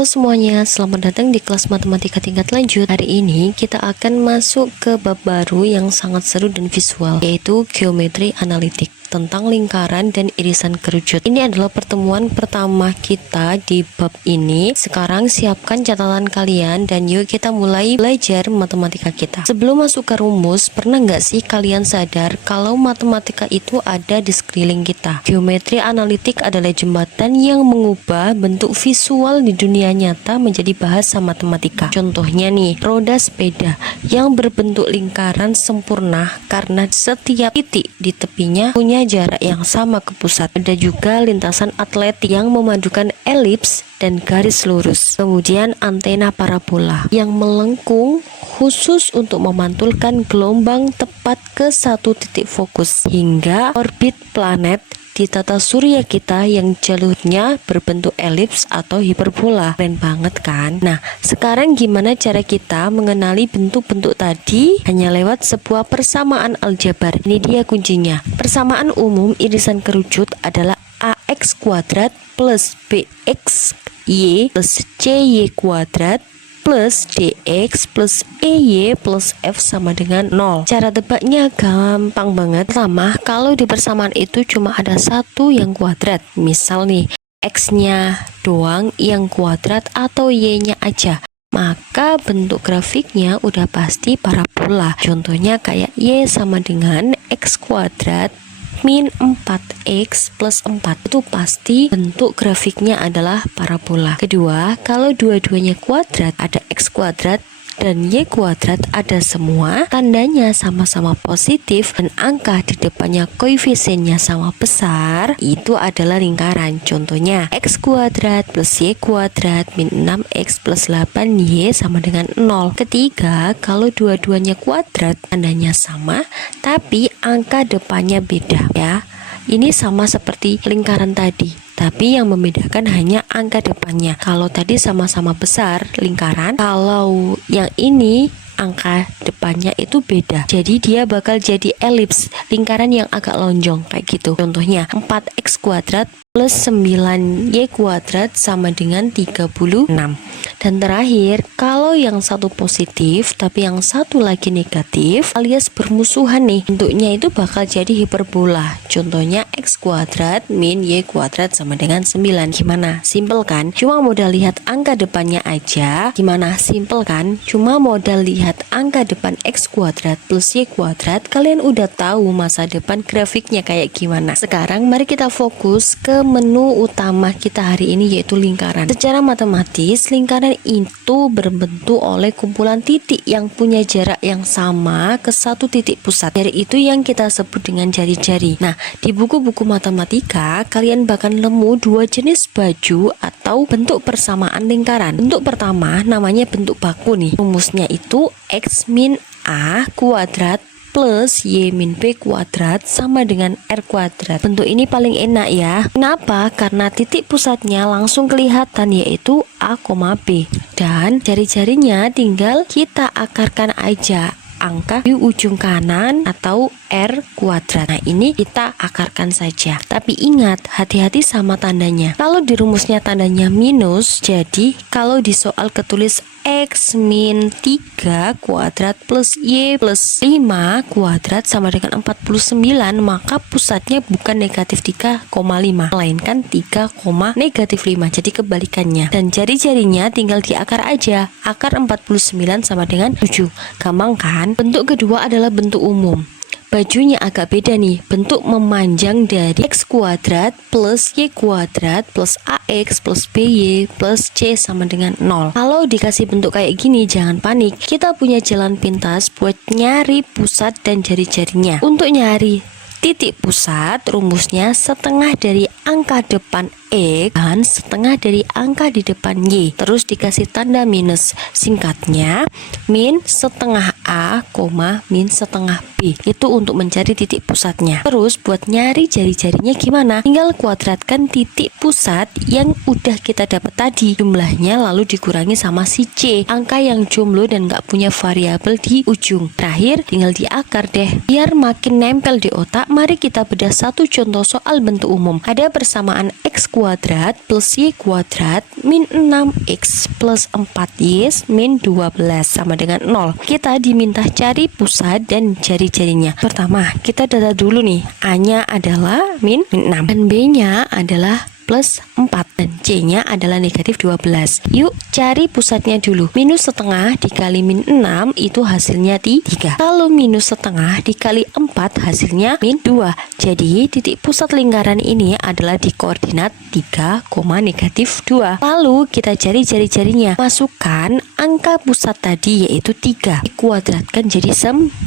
Halo semuanya, selamat datang di kelas matematika tingkat lanjut. Hari ini kita akan masuk ke bab baru yang sangat seru dan visual, yaitu geometri analitik tentang lingkaran dan irisan kerucut. Ini adalah pertemuan pertama kita di bab ini. Sekarang siapkan catatan kalian dan yuk kita mulai belajar matematika kita. Sebelum masuk ke rumus, pernah nggak sih kalian sadar kalau matematika itu ada di sekeliling kita? Geometri analitik adalah jembatan yang mengubah bentuk visual di dunia nyata menjadi bahasa matematika. Contohnya nih, roda sepeda yang berbentuk lingkaran sempurna karena setiap titik di tepinya punya jarak yang sama ke pusat. Ada juga lintasan atletik yang memadukan elips dan garis lurus. Kemudian antena parabola yang melengkung khusus untuk memantulkan gelombang tepat ke satu titik fokus, hingga orbit planet di tata surya kita yang jalurnya berbentuk elips atau hiperbola. Keren banget kan? Nah, sekarang gimana cara kita mengenali bentuk-bentuk tadi? Hanya lewat sebuah persamaan aljabar. Ini dia kuncinya. Persamaan umum irisan kerucut adalah AX kuadrat plus BX Y plus CY kuadrat plus DX plus EY plus F sama dengan 0. Cara tebaknya gampang banget. Pertama, kalau di persamaan itu cuma ada satu yang kuadrat, misal nih X-nya doang yang kuadrat atau Y-nya aja, maka bentuk grafiknya udah pasti parabola. Contohnya kayak Y sama dengan X kuadrat min 4x plus 4, itu pasti bentuk grafiknya adalah parabola. Kedua, kalau dua-duanya kuadrat, ada x kuadrat dan y kuadrat ada semua, tandanya sama-sama positif dan angka di depannya koefisiennya sama besar, itu adalah lingkaran. Contohnya x kuadrat plus y kuadrat min 6x plus 8y sama dengan 0. Ketiga, kalau dua-duanya kuadrat, tandanya sama tapi angka depannya beda ya. Ini sama seperti lingkaran tadi, tapi yang membedakan hanya angka depannya. Kalau tadi sama-sama besar lingkaran, kalau yang ini angka depannya itu beda, jadi dia bakal jadi elips, lingkaran yang agak lonjong kayak gitu. Contohnya 4x kuadrat plus 9y kuadrat sama dengan 36. Dan terakhir, kalau yang satu positif tapi yang satu lagi negatif alias bermusuhan nih, bentuknya itu bakal jadi hiperbola. Contohnya x kuadrat min y kuadrat sama dengan 9. Gimana? Simple kan? Cuma modal lihat angka depannya aja. Gimana? Simple kan? Cuma modal lihat angka depan x kuadrat plus y kuadrat, kalian udah tahu masa depan grafiknya kayak gimana. Sekarang mari kita fokus ke menu utama kita hari ini, yaitu lingkaran. Secara matematis, lingkaran itu berbentuk oleh kumpulan titik yang punya jarak yang sama ke satu titik pusat. Jari itu yang kita sebut dengan jari-jari. Nah, di buku-buku matematika kalian bakal nemu dua jenis baju atau bentuk persamaan lingkaran. Bentuk pertama namanya bentuk baku nih. Rumusnya itu x min a kuadrat plus y min b kuadrat sama dengan r kuadrat. Bentuk ini paling enak ya. Kenapa? Karena titik pusatnya langsung kelihatan, yaitu A, B. Dan jari-jarinya tinggal kita akarkan aja angka di ujung kanan atau R kuadrat. Nah, ini kita akarkan saja. Tapi ingat, hati-hati sama tandanya. Kalau di rumusnya tandanya minus, jadi kalau di soal ketulis X min 3 kuadrat plus Y plus 5 kuadrat sama dengan 49, maka pusatnya bukan negatif 3,5, melainkan 3, negatif 5. Jadi kebalikannya. Dan jari-jarinya tinggal diakar aja. Akar 49 sama dengan 7. Gampang kan? Bentuk kedua adalah bentuk umum. Bajunya agak beda nih, bentuk memanjang dari x kuadrat plus y kuadrat plus ax plus by plus c sama dengan 0. Kalau dikasih bentuk kayak gini, jangan panik, kita punya jalan pintas buat nyari pusat dan jari-jarinya. Untuk nyari titik pusat, rumusnya setengah dari angka depan X dan setengah dari angka di depan Y, terus dikasih tanda minus. Singkatnya, min setengah A, min setengah B. Itu untuk mencari titik pusatnya. Terus buat nyari jari-jarinya gimana? Tinggal kuadratkan titik pusat yang udah kita dapat tadi, jumlahnya lalu dikurangi sama si C, angka yang jomblo dan gak punya variabel di ujung. Terakhir tinggal diakar deh. Biar makin nempel di otak, mari kita bedah satu contoh soal bentuk umum. Ada persamaan x kuadrat plus y kuadrat min 6x plus 4y min 12 sama dengan 0. Kita diminta cari pusat dan jari-jarinya. Pertama, kita data dulu nih. A-nya adalah min 6 dan B-nya adalah plus 4 dan C-nya adalah negatif 12. Yuk cari pusatnya dulu. Minus setengah dikali min 6 itu hasilnya 3. Kalau minus setengah dikali 4 hasilnya min 2. Jadi titik pusat lingkaran ini adalah di koordinat 3, negatif 2. Lalu kita cari jari-jarinya. Masukkan angka pusat tadi yaitu 3. Dikuadratkan jadi 9.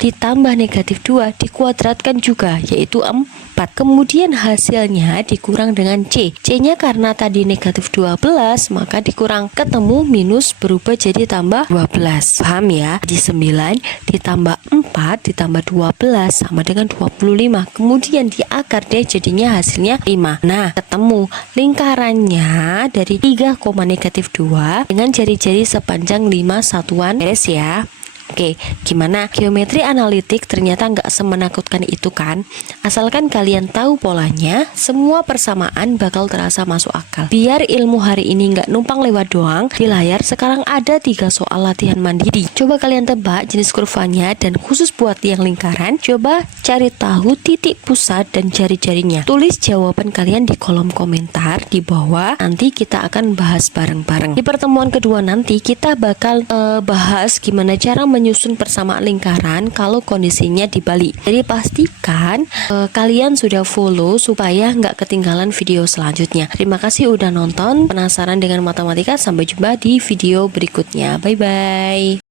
Ditambah negatif 2 dikuadratkan juga yaitu 4. Kemudian hasilnya dikurang dengan C. C-nya karena tadi negatif 12 maka dikurang, ketemu minus berubah jadi tambah 12. Paham ya? Di 9 ditambah 4 ditambah 12 sama dengan 25. Kemudian diakar deh jadinya hasilnya 5. Nah, ketemu lingkarannya dari 3, negatif 2 dengan jari-jari sepanjang 5 satuan. Beres ya. Oke, gimana? Geometri analitik ternyata nggak semenakutkan itu kan? Asalkan kalian tahu polanya, semua persamaan bakal terasa masuk akal. Biar ilmu hari ini nggak numpang lewat doang, di layar sekarang ada 3 soal latihan mandiri. Coba kalian tebak jenis kurvanya dan khusus buat yang lingkaran, coba cari tahu titik pusat dan jari-jarinya. Tulis jawaban kalian di kolom komentar di bawah, nanti kita akan bahas bareng-bareng. Di pertemuan kedua nanti kita bakal bahas gimana cara menyusun persamaan lingkaran kalau kondisinya dibalik. Jadi pastikan kalian sudah follow supaya nggak ketinggalan video selanjutnya. Terima kasih udah nonton. Penasaran dengan matematika? Sampai jumpa di video berikutnya. Bye bye.